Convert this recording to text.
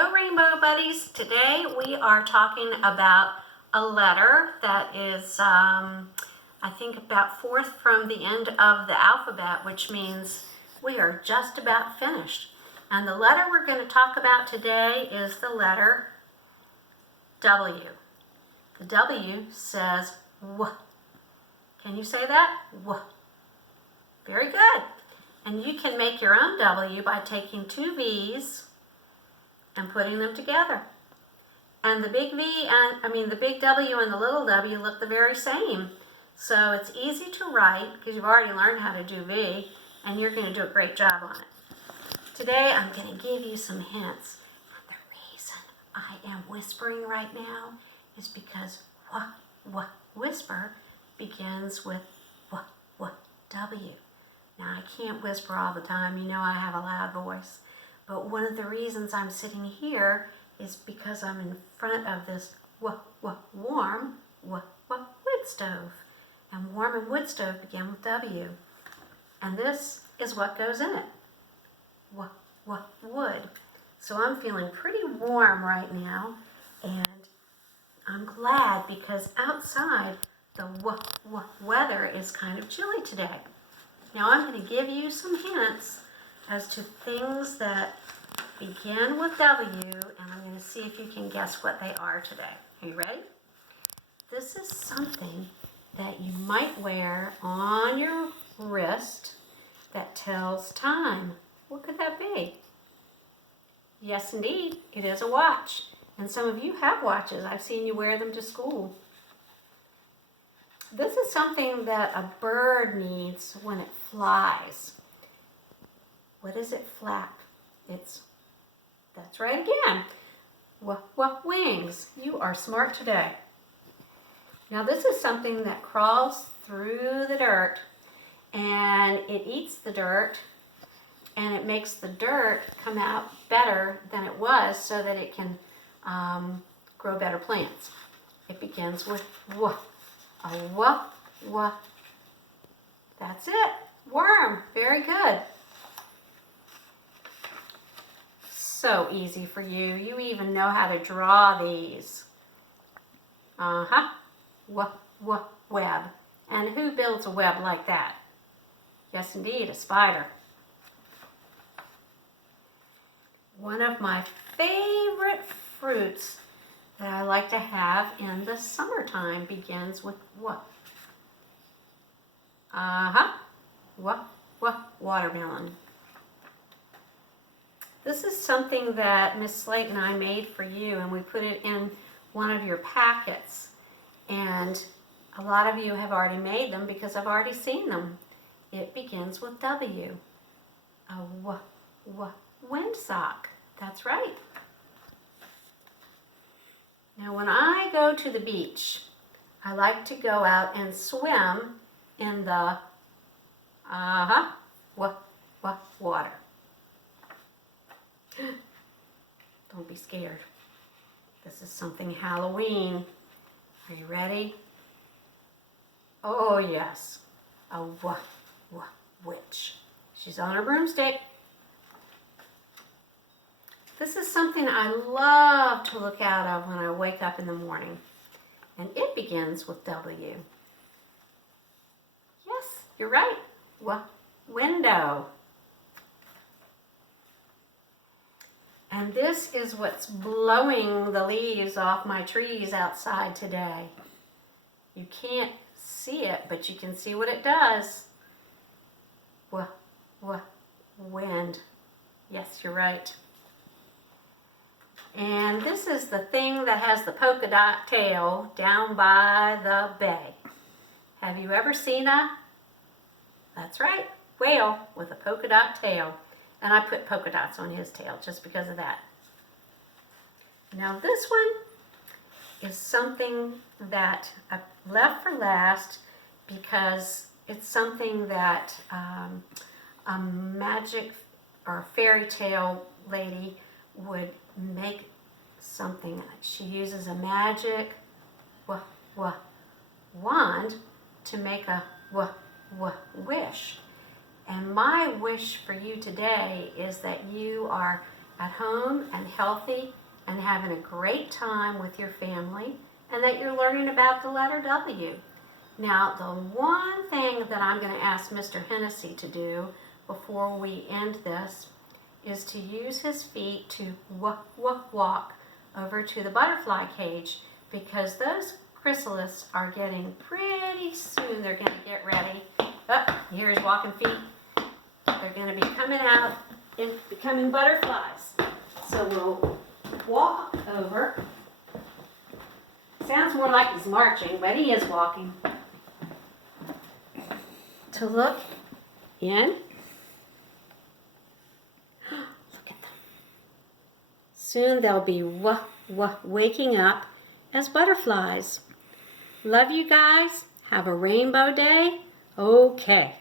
Hello Rainbow Buddies. Today we are talking about a letter that is I think about fourth from the end of the alphabet, which means we are just about finished. And the letter we're going to talk about today is the letter W. The W says W. Can you say that? W. Very good. And you can make your own W by taking two V's and putting them together. And the big the big W and the little w look the very same. So it's easy to write because you've already learned how to do V, and you're going to do a great job on it. Today I'm going to give you some hints. And the reason I am whispering right now is because whisper begins with W. Now I can't whisper all the time. You know I have a loud voice. But one of the reasons I'm sitting here is because I'm in front of this warm wood stove. And warm and wood stove begin with W. And this is what goes in it. Wood. So I'm feeling pretty warm right now. And I'm glad because outside the weather is kind of chilly today. Now I'm going to give you some hints as to things that begin with W, and I'm going to see if you can guess what they are today. Are you ready? This is something that you might wear on your wrist that tells time. What could that be? Yes, indeed, it is a watch. And some of you have watches. I've seen you wear them to school. This is something that a bird needs when it flies. What does it flap? That's right again. Wings. You are smart today. Now this is something that crawls through the dirt, and it eats the dirt, and it makes the dirt come out better than it was so that it can grow better plants. It begins with W. That's it. Worm. Very good. So easy for you. You even know how to draw these. Web. And who builds a web like that? Yes, indeed, a spider. One of my favorite fruits that I like to have in the summertime begins with what? Watermelon. This is something that Miss Slate and I made for you, and we put it in one of your packets. And a lot of you have already made them because I've already seen them. It begins with W. A windsock. That's right. Now when I go to the beach, I like to go out and swim in the water. Don't be scared. This is something Halloween. Are you ready? Oh yes, a witch. She's on her broomstick. This is something I love to look out of when I wake up in the morning. And it begins with W. Yes, you're right. Window. And this is what's blowing the leaves off my trees outside today. You can't see it, but you can see what it does. Wind. Yes, you're right. And this is the thing that has the polka dot tail down by the bay. Have you ever seen a? That's right, whale with a polka dot tail. And I put polka dots on his tail just because of that. Now this one is something that I left for last because it's something that a magic or fairy tale lady would make something. She uses a magic wand to make a wish. And my wish for you today is that you are at home and healthy and having a great time with your family, and that you're learning about the letter W. Now, the one thing that I'm going to ask Mr. Hennessy to do before we end this is to use his feet to walk over to the butterfly cage, because those chrysalises are getting pretty soon. They're going to get ready. Oh, here's walking feet. They're going to be coming out and becoming butterflies. So we'll walk over. Sounds more like he's marching, but he is walking. To look in. Look at them. Soon they'll be waking up as butterflies. Love you guys. Have a rainbow day. Okay.